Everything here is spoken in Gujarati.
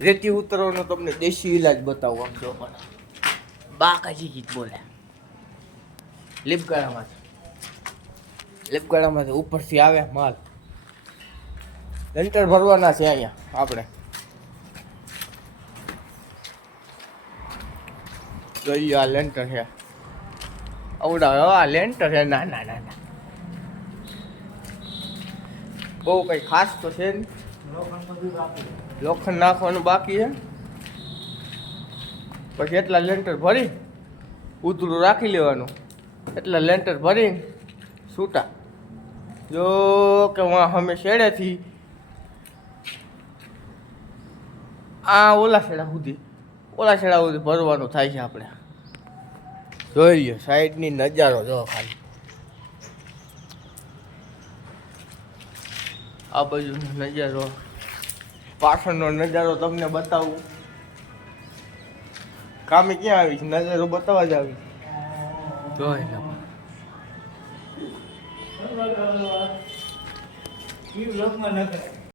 રેતી ઉતરવાનો તમને દેશી ઈલાજ બતાવું આમ જો પણ બાકાજી ગીત બોલે લીપગાળામાંથી ઉપરથી આવે માલ લેન્ટર ભરવાના છે અહીંયા આપણે જોઈએ આ લેન્ટર છે આવડા આ લેન્ટર છે ના ના ના ના બહુ કઈ ખાસ તો છે ને લોખંડ નાખવાનું બાકી છે પછી એટલા લેન્ટર ભરી ઉતરું રાખી લેવાનું એટલા લેન્ટર ભરીને છૂટા જો કે વાં અમે શેડેથી આ ઓલા શેડા સુધી ભરવાનું થાય છે આપણે જોઈ લો સાઈડની નજારો જો ખાલી આ બાજુનો નજારો પાછળનો નજારો તમને બતાવું કામે ક્યાં આવી છે નજારો બતાવવા જ આવી જોઈ લો